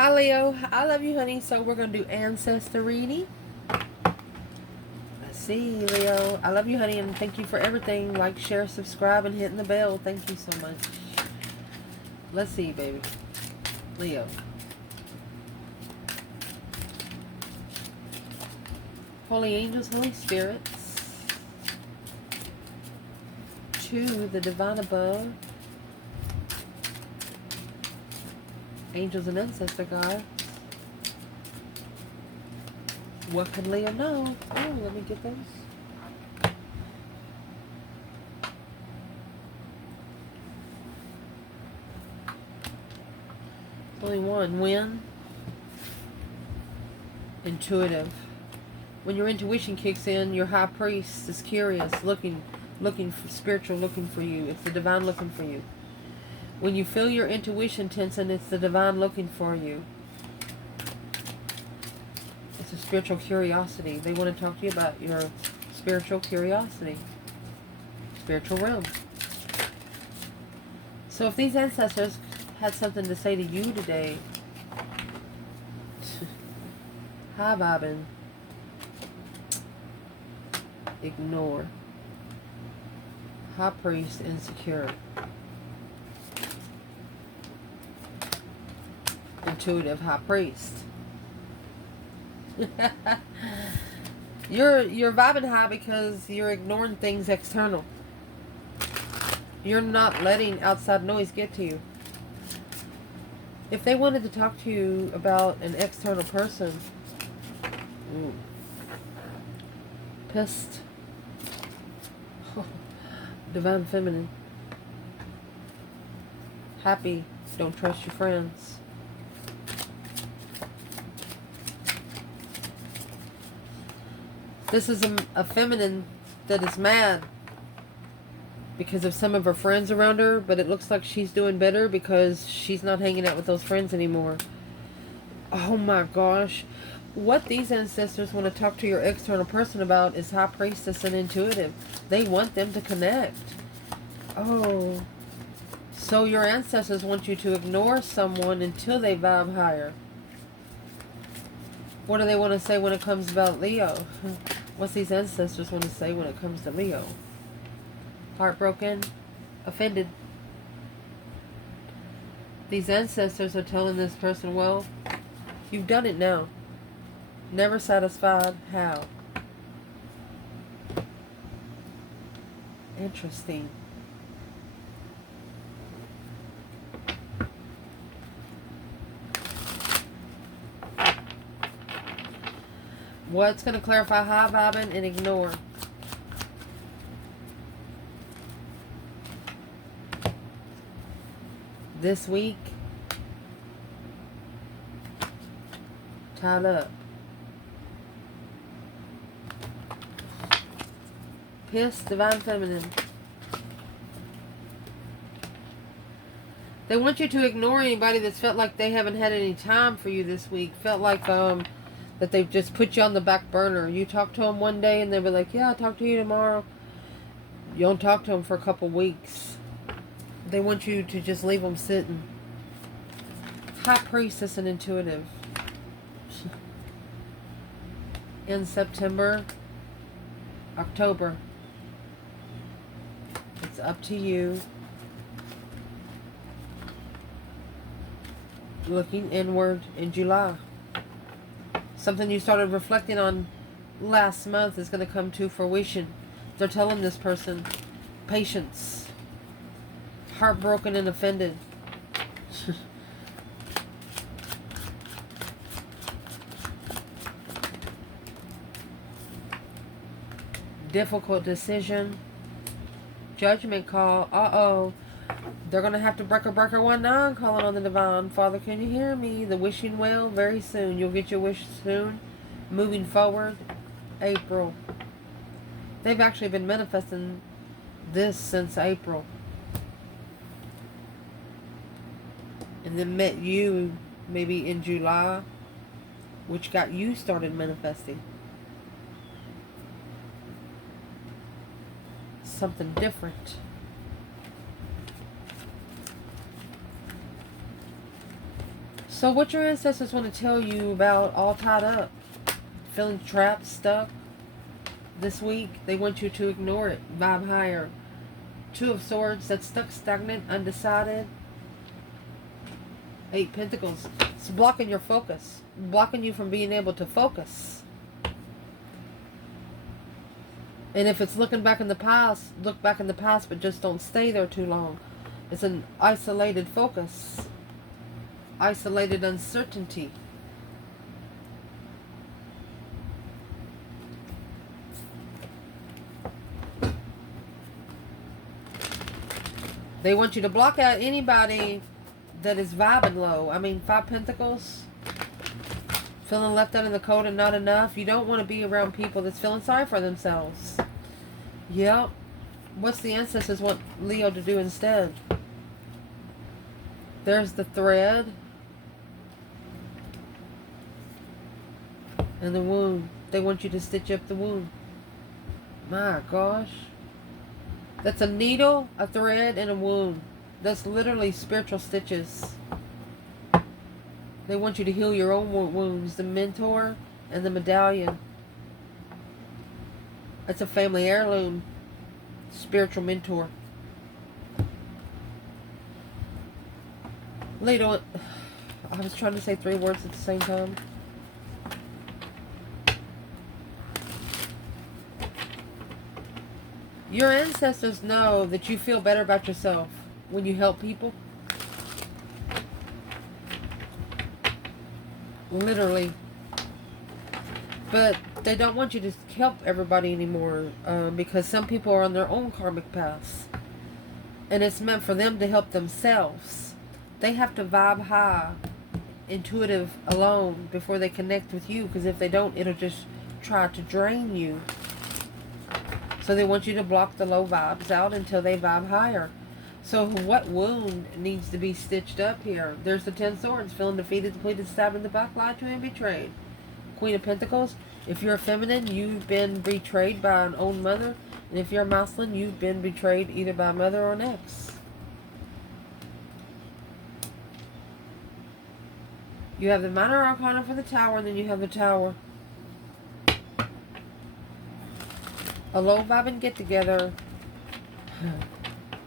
Hi Leo, I love you honey. So we're going to do Ancestor reading. Let's see Leo, I love you honey and thank you for everything. Like, share, subscribe and hitting the bell. Thank you so much. Let's see baby. Leo. Holy angels, Holy spirits. To the divine above. Angels and ancestor guides. What can Leo know? Oh, let me get those. Only one. When? Intuitive. When your intuition kicks in, your high priest is curious, looking for spiritual, looking for you. It's the divine looking for you. When you feel your intuition tensing, it's the divine looking for you. It's a spiritual curiosity. They want to talk to you about your spiritual curiosity. Spiritual realm. So if these ancestors had something to say to you today, hi vibing. Ignore. High priest, insecure. Intuitive, high priest. You're vibing high because you're ignoring things external. You're not letting outside noise get to you. If they wanted to talk to you about an external person, pissed. Divine feminine. Happy. Don't trust your friends. This is a feminine that is mad because of some of her friends around her, but it looks like she's doing better because she's not hanging out with those friends anymore. Oh my gosh. What these ancestors want to talk to your external person about is high priestess and intuitive. They want them to connect. Oh. So your ancestors want you to ignore someone until they vibe higher. What do they want to say when it comes about Leo? What's these ancestors want to say when it comes to Leo? Heartbroken, offended. These ancestors are telling this person, well, you've done it now. Never satisfied. How? Interesting. What's going to clarify high vibing and ignore? This week, tied up. Pissed, divine feminine. They want you to ignore anybody that's felt like they haven't had any time for you this week. Felt like that they've just put you on the back burner. You talk to them one day and they'll be like, yeah, I'll talk to you tomorrow. You don't talk to them for a couple weeks. They want you to just leave them sitting. High priestess and intuitive. In September, October. It's up to you. Looking inward in July. Something you started reflecting on last month is going to come to fruition. They're telling this person, patience. Heartbroken and offended. Difficult decision. Judgment call. Uh-oh. They're going to have to breaker 19 calling on the divine. Father, can you hear me? The wishing well, very soon. You'll get your wish soon. Moving forward, April. They've actually been manifesting this since April. And then met you maybe in July, which got you started manifesting. Something different. So what your ancestors want to tell you about all tied up, feeling trapped, stuck this week, they want you to ignore it, vibe higher. Two of Swords, that's stuck, stagnant, undecided. Eight Pentacles, it's blocking your focus, blocking you from being able to focus. And if it's looking back in the past, look back in the past, but just don't stay there too long. It's an isolated focus. Isolated uncertainty. They want you to block out anybody that is vibing low. I mean, Five Pentacles. Feeling left out in the cold and not enough. You don't want to be around people that's feeling sorry for themselves. Yep. What's the ancestors want Leo to do instead? There's the thread. And the wound. They want you to stitch up the wound. My gosh. That's a needle, a thread, and a wound. That's literally spiritual stitches. They want you to heal your own wounds. The mentor and the medallion. That's a family heirloom. Spiritual mentor. Leo, I was trying to say 3 words at the same time. Your ancestors know that you feel better about yourself when you help people. Literally. But they don't want you to help everybody anymore because some people are on their own karmic paths. And it's meant for them to help themselves. They have to vibe high, intuitive alone before they connect with you, because if they don't, it'll just try to drain you. So they want you to block the low vibes out until they vibe higher. So what wound needs to be stitched up here? There's the 10 Swords, feeling defeated, depleted, stabbed in the back, lied to, and betrayed. Queen of Pentacles, if you're a feminine, you've been betrayed by an own mother. And if you're a masculine, you've been betrayed either by a mother or an ex. You have the Minor Arcana for the Tower, and then you have the Tower. A low vibing get together.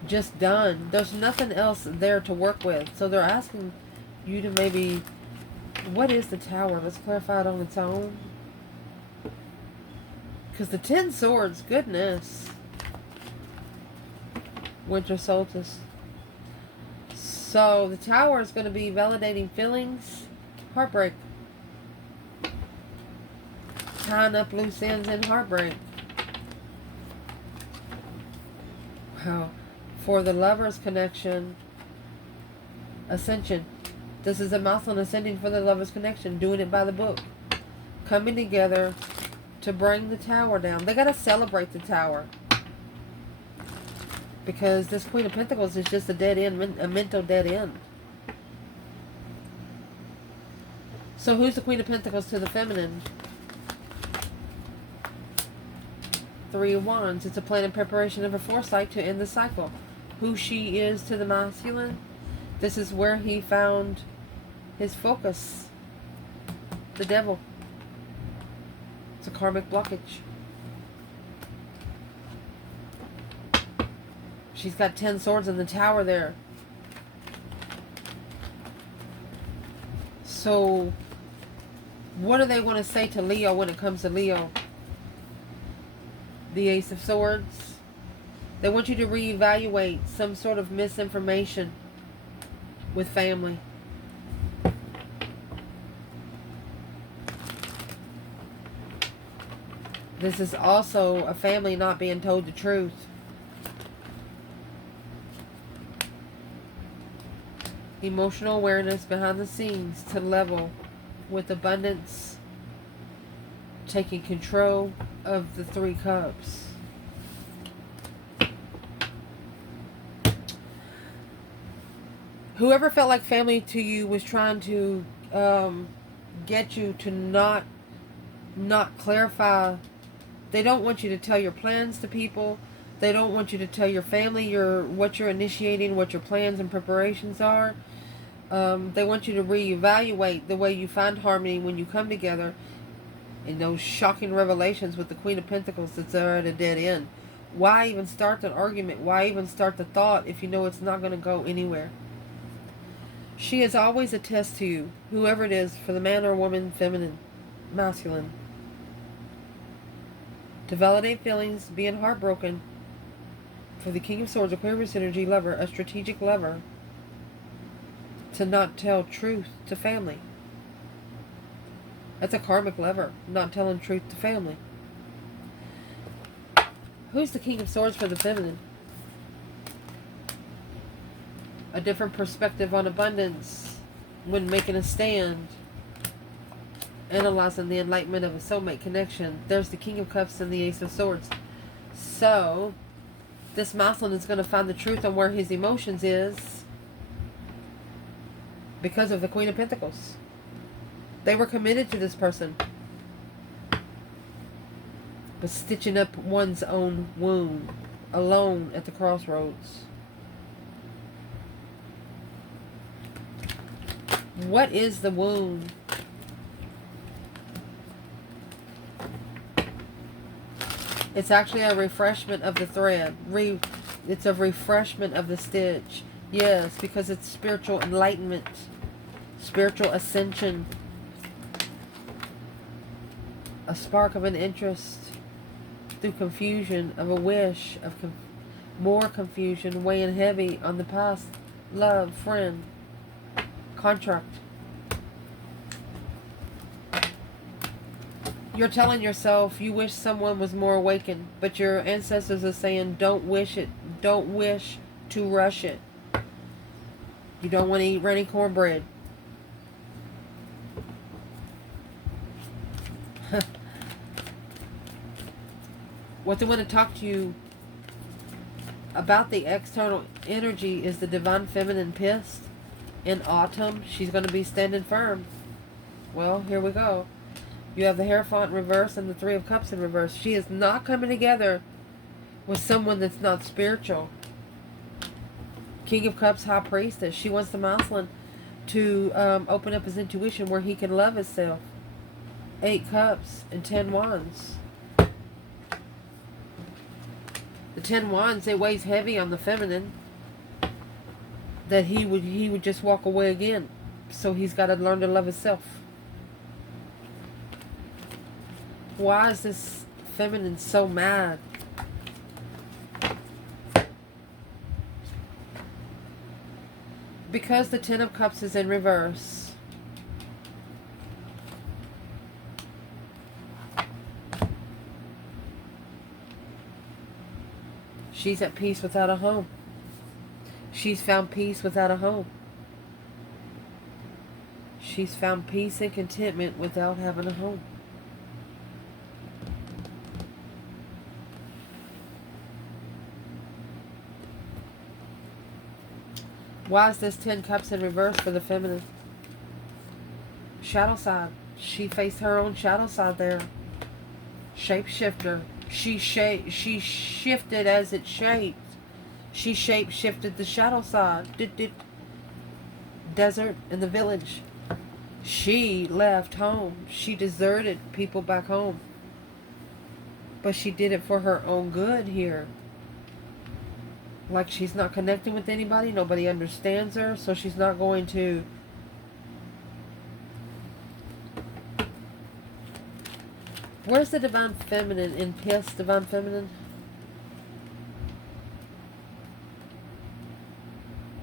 Just done. There's nothing else there to work with. So they're asking you to maybe... What is the Tower? Let's clarify it on its own. Because the 10 Swords, goodness. Winter solstice. So the Tower is going to be validating feelings. Heartbreak. Tying up loose ends in heartbreak. Wow. For the Lovers connection, Ascension. This is a milestone ascending for the Lovers connection. Doing it by the book. Coming together to bring the Tower down. They got to celebrate the Tower. Because this Queen of Pentacles is just a dead end. A mental dead end. So who's the Queen of Pentacles to the feminine? 3 of Wands. It's a plan and preparation of a foresight to end the cycle. Who she is to the masculine. This is where he found his focus. The Devil. It's a karmic blockage. She's got 10 swords in the Tower there. So, what do they want to say to Leo when it comes to Leo? The Ace of Swords. They want you to reevaluate some sort of misinformation with family. This is also a family not being told the truth. Emotional awareness behind the scenes to level with abundance, taking control of the 3 cups. Whoever felt like family to you was trying to get you to not clarify. They don't want you to tell your plans to people. They don't want you to tell your family what you're initiating, what your plans and preparations are. They want you to reevaluate the way you find harmony when you come together. In those shocking revelations with the Queen of Pentacles, that's at a dead end. Why even start an argument? Why even start the thought if you know it's not going to go anywhere? She is always a test to you, whoever it is, for the man or woman, feminine, masculine. To validate feelings, being heartbroken. For the King of Swords, Aquarius energy, lover, a strategic lover. To not tell truth to family. That's a karmic lover, not telling truth to family. Who's the King of Swords for the feminine? A different perspective on abundance when making a stand. Analyzing the enlightenment of a soulmate connection. There's the King of Cups and the Ace of Swords. So, this masculine is going to find the truth on where his emotions is because of the Queen of Pentacles. They were committed to this person. But stitching up one's own wound. Alone at the crossroads. What is the wound? It's actually a refreshment of the thread. It's a refreshment of the stitch. Yes, because it's spiritual enlightenment. Spiritual ascension. A spark of an interest through confusion of a wish of more confusion weighing heavy on the past. Love, friend, contract. You're telling yourself you wish someone was more awakened, but your ancestors are saying don't wish it. Don't wish to rush it. You don't want to eat runny cornbread. What they want to talk to you about the external energy is the divine feminine pissed. In autumn, she's going to be standing firm. Well, here we go. You have the Hierophant in reverse and the Three of Cups in reverse. She is not coming together with someone that's not spiritual. King of Cups, High Priestess. She wants the masculine to open up his intuition where he can love himself. 8 Cups and 10 Wands. The 10 Wands, it weighs heavy on the feminine. That he would just walk away again. So he's got to learn to love himself. Why is this feminine so mad? Because the 10 of Cups is in reverse. She's at peace without a home. She's found peace without a home. She's found peace and contentment without having a home. Why is this 10 Cups in reverse for the feminine? Shadow side. She faced her own shadow side there. Shapeshifter. She shifted as it shaped. She shape-shifted the shadow side. Desert in the village. She left home. She deserted people back home. But she did it for her own good here. Like she's not connecting with anybody. Nobody understands her. So she's not going to... Where's the Divine Feminine in Piss? Divine Feminine?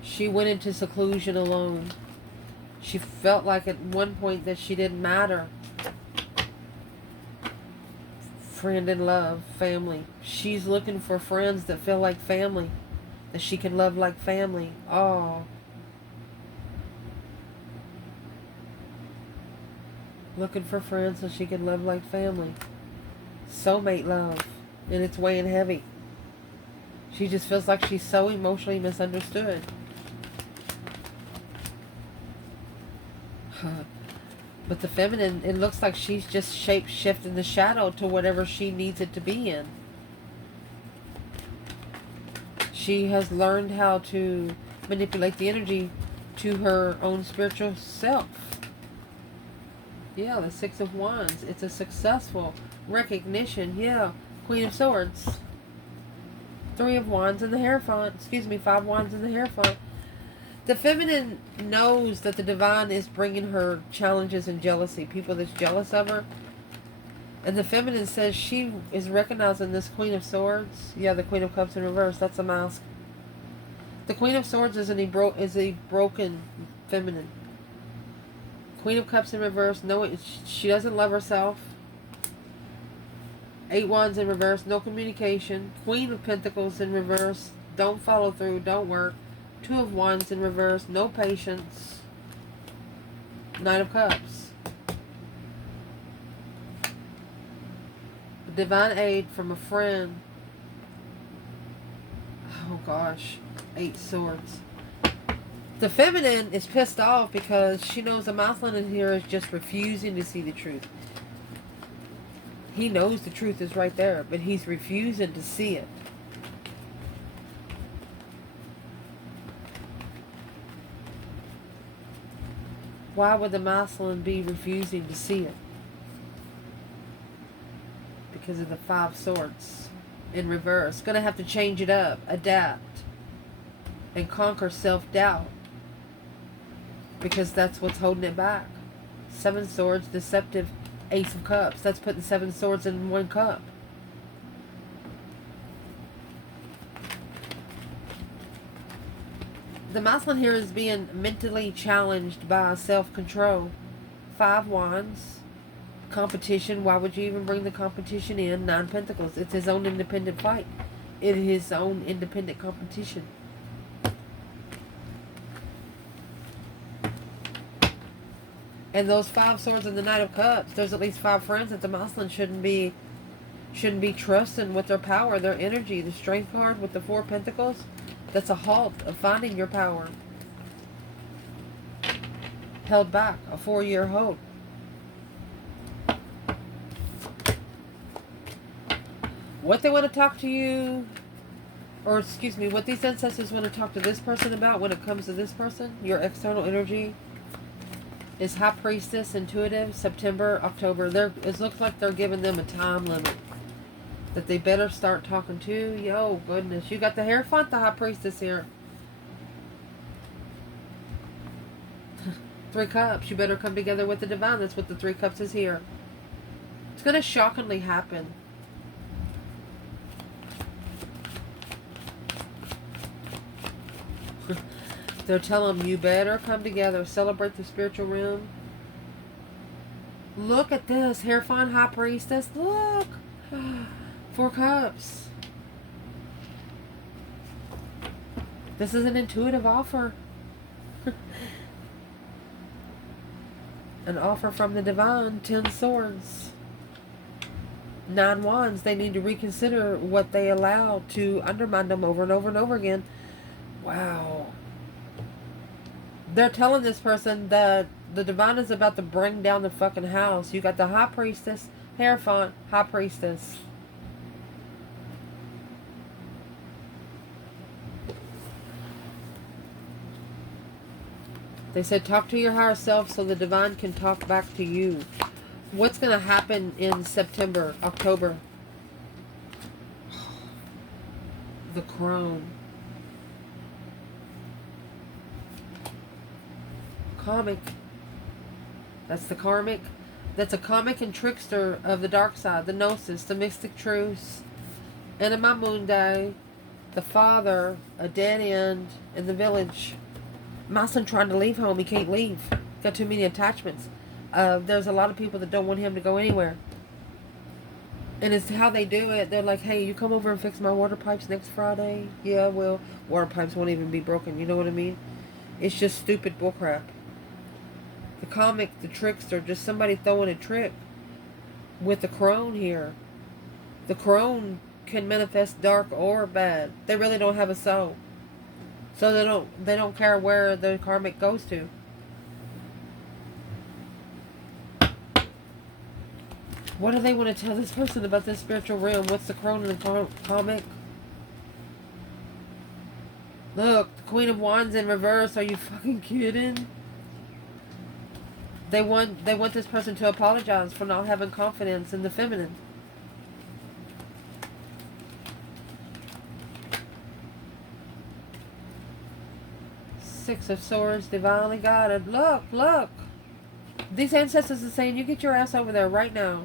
She went into seclusion alone. She felt like at one point that she didn't matter. Friend in love, family. She's looking for friends that feel like family. That she can love like family. Oh. Looking for friends so she can love like family. Soulmate love. And it's weighing heavy. She just feels like she's so emotionally misunderstood. But the feminine, it looks like she's just shape-shifting the shadow to whatever she needs it to be in. She has learned how to manipulate the energy to her own spiritual self. Yeah, the Six of Wands. It's a successful recognition. Yeah. Queen of Swords. Three of Wands in the Hierophant. Excuse me, 5 Wands in the Hierophant. The feminine knows that the divine is bringing her challenges and jealousy. People that's jealous of her. And the feminine says she is recognizing this Queen of Swords. Yeah, the Queen of Cups in reverse. That's a mask. The Queen of Swords is a broken feminine. Queen of Cups in reverse. No, she doesn't love herself. 8 Wands in reverse. No communication. Queen of Pentacles in reverse. Don't follow through. Don't work. 2 of Wands in reverse. No patience. Knight of Cups. Divine aid from a friend. Oh gosh. 8 Swords. The feminine is pissed off because she knows the masculine in here is just refusing to see the truth. He knows the truth is right there, but he's refusing to see it. Why would the masculine be refusing to see it? Because of the 5 Swords in reverse. Gonna have to change it up, adapt, and conquer self-doubt. Because that's what's holding it back. 7 Swords, deceptive Ace of Cups. That's putting 7 swords in 1 cup. The masculine here is being mentally challenged by self-control. 5 Wands. Competition. Why would you even bring the competition in? 9 Pentacles. It's his own independent fight. It is his own independent competition. And those 5 Swords and the Knight of Cups, there's at least 5 friends that the masculine shouldn't be trusting with their power, their energy. The Strength card with the 4 Pentacles, that's a halt of finding your power. Held back, a 4-year hold. What they want to talk to you, or excuse me, what these ancestors want to talk to this person about when it comes to this person, your external energy, is High Priestess, Intuitive, September, October. It looks like they're giving them a time limit that they better start talking to. Yo, goodness. You got the Hierophant, the High Priestess here. 3 Cups. You better come together with the divine. That's what the 3 Cups is here. It's going to shockingly happen. They're telling them, you better come together, celebrate the spiritual realm. Look at this. Hierophant, High Priestess. Look. 4 Cups. This is an intuitive offer. An offer from the divine. 10 Swords. 9 Wands. They need to reconsider what they allow to undermine them over and over and over again. Wow. They're telling this person that the divine is about to bring down the fucking house. You got the High Priestess, Hierophant, High Priestess. They said talk to your higher self so the divine can talk back to you. What's going to happen in September, October? The Crone. Karmic. That's the karmic. That's a comic and trickster of the dark side. The Gnosis, the mystic truths. Anima Mundi. The father, a dead end in the village. Mason trying to leave home. He can't leave. Got too many attachments. There's a lot of people that don't want him to go anywhere. And it's how they do it. They're like, hey, you come over and fix my water pipes next Friday? Yeah, well, water pipes won't even be broken. You know what I mean? It's just stupid bullcrap. The comic, the trickster, just somebody throwing a trick with the crone here. The crone can manifest dark or bad. They really don't have a soul. So they don't care where the karmic goes to. What do they want to tell this person about this spiritual realm? What's the crone in the comic? Look, the Queen of Wands in reverse. Are you fucking kidding? They want this person to apologize for not having confidence in the feminine. Six of Swords, divinely guided. Look, look. These ancestors are saying, you get your ass over there right now.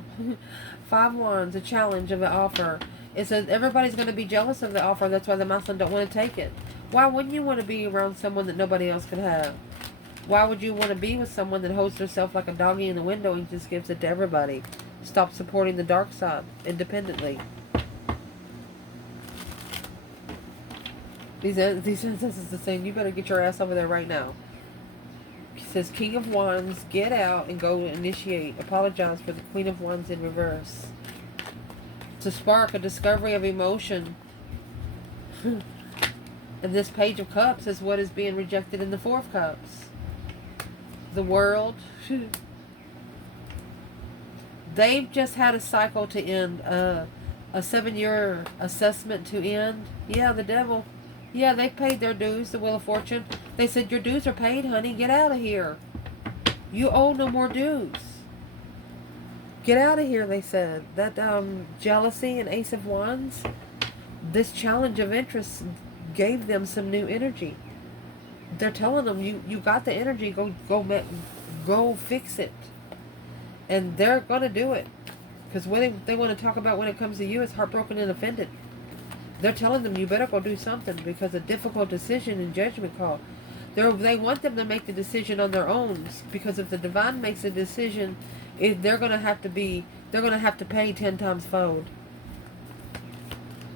Five Wands, a challenge of the offer. It says everybody's going to be jealous of the offer. That's why the masculine don't want to take it. Why wouldn't you want to be around someone that nobody else could have? Why would you want to be with someone that holds herself like a doggy in the window and just gives it to everybody? Stop supporting the dark side independently. These ancestors are saying, you better get your ass over there right now. He says, King of Wands, get out and go initiate. Apologize for the Queen of Wands in reverse. To spark a discovery of emotion. And this Page of Cups is what is being rejected in the Four of Cups. The World. They've just had a cycle to end. A 7-year assessment to end. Yeah, the devil. Yeah, they paid their dues, the Wheel of Fortune. They said, your dues are paid, honey. Get out of here. You owe no more dues. Get out of here, they said. That jealousy and Ace of Wands, this challenge of interest gave them some new energy. They're telling them, you got the energy, go fix it. And they're going to do it. Because what they want to talk about when it comes to you is heartbroken and offended. They're telling them, you better go do something because a difficult decision and judgment call. They want them to make the decision on their own, because if the divine makes a decision, they're going to have to pay 10 times fold.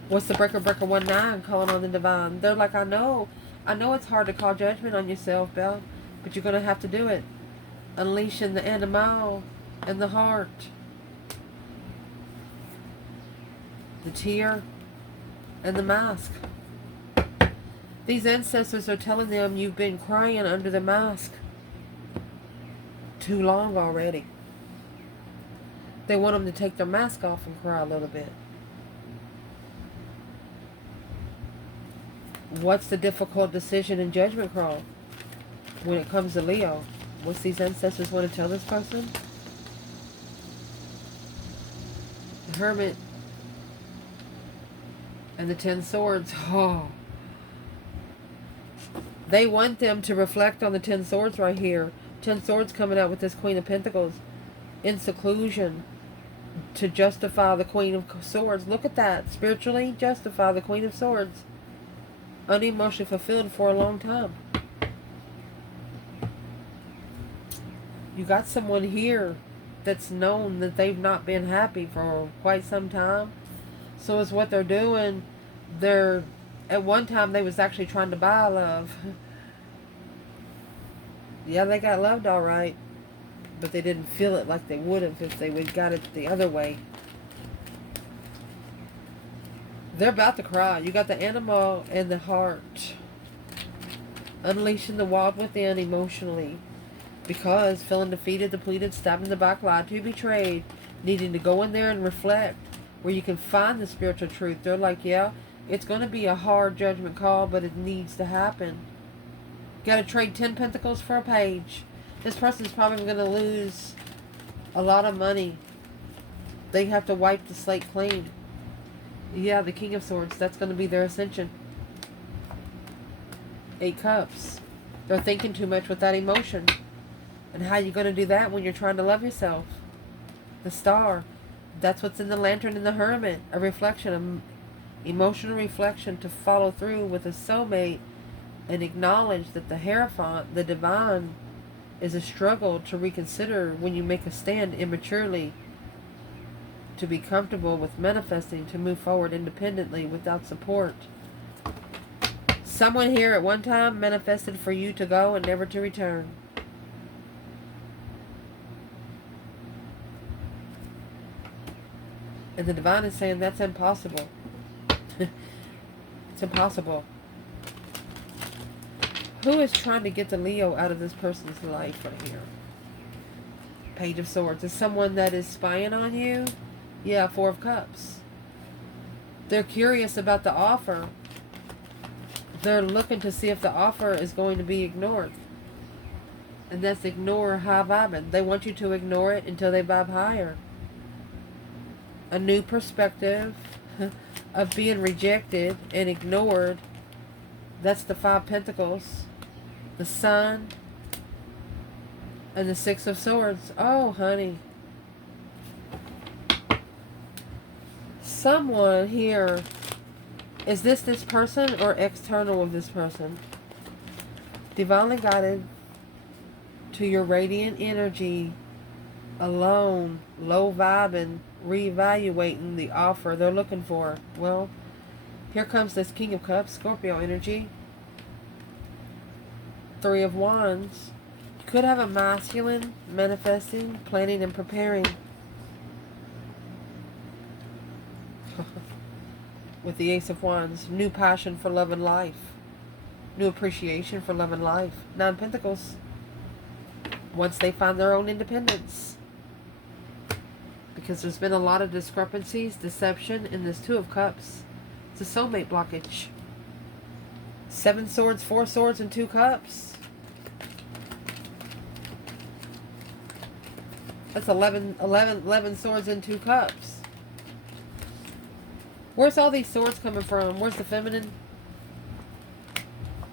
What's the breaker 19 calling on the divine? They're like, I know it's hard to call judgment on yourself, Belle, but you're going to have to do it. Unleashing the animal and the heart. The tear and the mask. These ancestors are telling them, you've been crying under the mask too long already. They want them to take their mask off and cry a little bit. What's the difficult decision and judgment call when it comes to Leo? What's these ancestors want to tell this person? The Hermit and the 10 Swords. Oh. They want them to reflect on the 10 Swords right here. 10 Swords coming out with this Queen of Pentacles. In seclusion. To justify the Queen of Swords. Look at that. Spiritually justify the Queen of Swords. Unemotionally fulfilled for a long time. You got someone here that's known that they've not been happy for quite some time. So it's what they're doing. At one time they was actually trying to buy love. Yeah, they got loved all right, but they didn't feel it like they would have if they would got it the other way. They're about to cry. You got the animal and the heart. Unleashing the wild within emotionally. Because feeling defeated, depleted, stabbed in the back, lied to, betrayed. Needing to go in there and reflect. Where you can find the spiritual truth. They're like, yeah, it's going to be a hard judgment call, but it needs to happen. Got to trade 10 Pentacles for a Page. This person's probably going to lose a lot of money. They have to wipe the slate clean. Yeah, the King of Swords. That's going to be their Ascension. 8 Cups. They're thinking too much with that emotion. And how you going to do that when you're trying to love yourself? The Star. That's what's in the Lantern and the Hermit. A reflection. Emotional reflection to follow through with a soulmate. And acknowledge that the Hierophant, the divine, is a struggle to reconsider when you make a stand immaturely. To be comfortable with manifesting, to move forward independently without support. Someone here at one time manifested for you to go and never to return. And the divine is saying that's impossible. It's impossible. Who is trying to get the Leo out of this person's life right here? Page of Swords. Is someone that is spying on you? Yeah, 4 of Cups. They're curious about the offer. They're looking to see if the offer is going to be ignored. And that's ignore high vibing. They want you to ignore it until they vibe higher. A new perspective of being rejected and ignored. That's the 5 Pentacles. The Sun. And the 6 of Swords. Oh, honey. Someone here. Is this person or external of this person? Divinely guided to your radiant energy, alone, low vibing, reevaluating the offer they're looking for. Well, here comes this King of Cups, Scorpio energy. 3 of Wands. You could have a masculine manifesting, planning, and preparing. With the Ace of Wands. New passion for love and life. New appreciation for love and life. 9 Pentacles. Once they find their own independence. Because there's been a lot of discrepancies, deception, in this 2 of Cups. It's a soulmate blockage. 7 swords, 4 swords, and 2 cups. That's 11 swords and 2 cups. Where's all these swords coming from? Where's the feminine?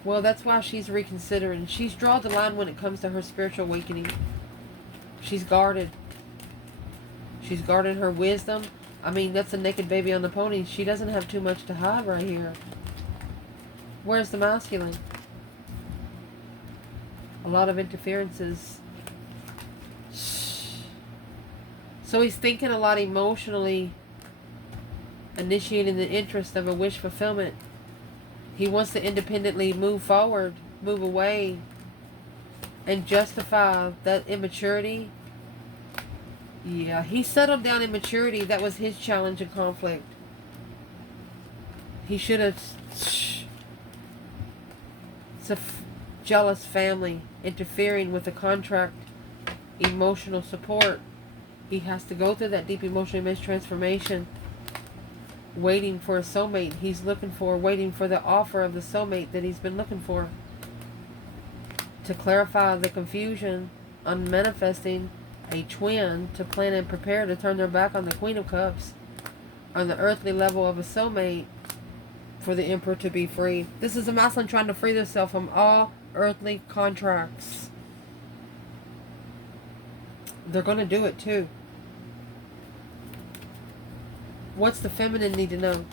Well, that's why she's reconsidering. She's drawn the line when it comes to her spiritual awakening. She's guarded. She's guarding her wisdom. I mean, that's a naked baby on the pony. She doesn't have too much to hide right here. Where's the masculine? A lot of interferences. So he's thinking a lot emotionally, initiating the interest of a wish fulfillment. He wants to independently move forward, move away, and justify that immaturity. Yeah, he settled down in maturity. That was his challenge and conflict. He should have... It's a jealous family interfering with the contract, emotional support. He has to go through that deep emotional image transformation, waiting for a soulmate he's looking for, waiting for the offer of the soulmate that he's been looking for. To clarify the confusion on manifesting a twin, to plan and prepare to turn their back on the Queen of Cups, on the earthly level of a soulmate, for the Emperor to be free. This is a masculine trying to free themselves from all earthly contracts. They're going to do it too. What's the feminine need to know?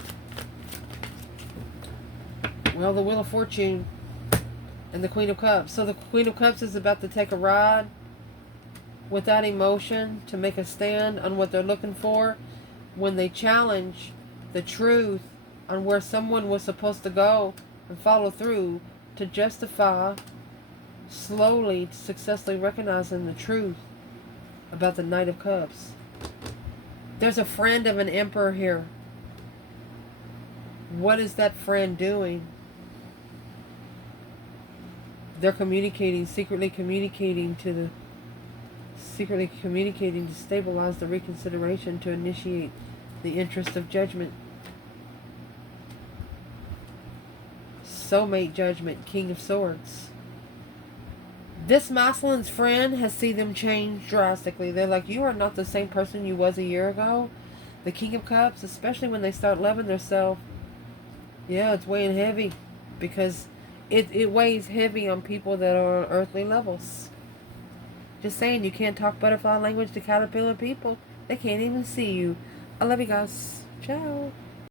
Well, the Wheel of Fortune and the Queen of Cups. So the Queen of Cups is about to take a ride without emotion, to make a stand on what they're looking for. When they challenge the truth on where someone was supposed to go and follow through, to justify slowly, successfully recognizing the truth about the Knight of Cups. There's a friend of an emperor here. What is that friend doing? They're communicating, secretly communicating to stabilize the reconsideration, to initiate the interest of judgment. Soulmate judgment, King of Swords. This masculine's friend has seen them change drastically. They're like, you are not the same person you was a year ago. The King of Cups, especially when they start loving themselves, yeah, it's weighing heavy. Because it weighs heavy on people that are on earthly levels. Just saying, you can't talk butterfly language to caterpillar people. They can't even see you. I love you guys. Ciao.